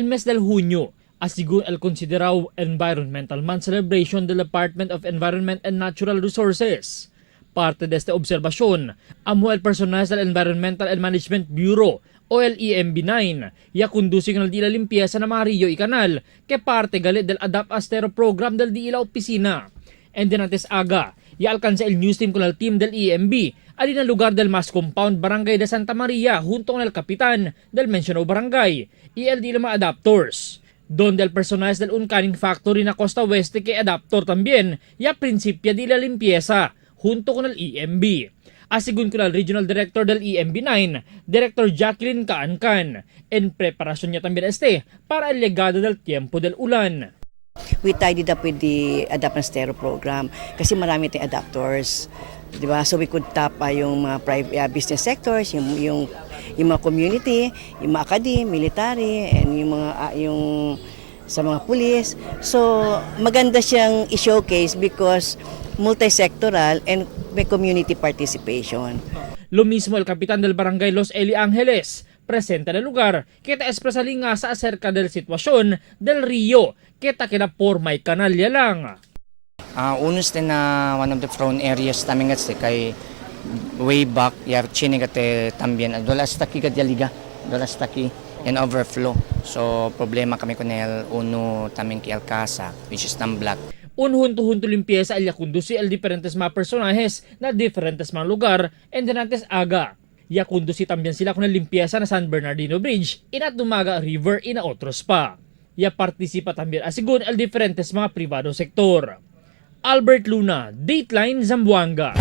El mes del junio, según el considerado Environmental Month celebration del Department of Environment and Natural Resources. Parte de esta observasyon, amo el personal del Environmental and Management Bureau o el EMB9 ya conducing al di la limpieza na mga rio y canal que parte galit del Adapt Astero program del di la opisina. And then antes aga, ya alcanza el news team con el team del EMB alin ang lugar del Mas Compound Barangay de Santa Maria junto con el kapitan del mencionado barangay y el di la mga adaptors. Donde el personal del Uncanning Factory na Costa Oeste que adaptor también ya principia di la limpieza junto con el EMB. Asigun con el Regional Director del EMB9, Director Jacqueline Caancan, en preparasyon niya también para el legado del tiempo del ulan. We tidied up with the Adapt Astero program kasi marami tayong adapters, di ba? So we could tap yung mga private business sectors, yung mga community, yung mga academy, military, and yung sa mga pulis. So maganda siyang i-showcase because multi-sectoral and may community participation. Lo mismo el kapitan del barangay Los Eli Angeles, presente en el lugar, kita espresali nga sa acerca del sitwasyon del rio, kita kina por may kanal ya lang. Unos din na one of the prone areas namin kay way back, chinig tambien, dolas taki kadyaliga, dolas taki and overflow. So problema kami con el uno también ki Alcasa, which is Tamblac. Un junto limpieza al yakundusi el diferentes mga personajes na diferentes mga lugar and then antes aga. Yakundusi también sila con el limpieza na San Bernardino Bridge, ina Maga River, ina otros pa. Ya participa también asigun el diferentes mga privado sektor. Albert Luna, Dateline Zamboanga.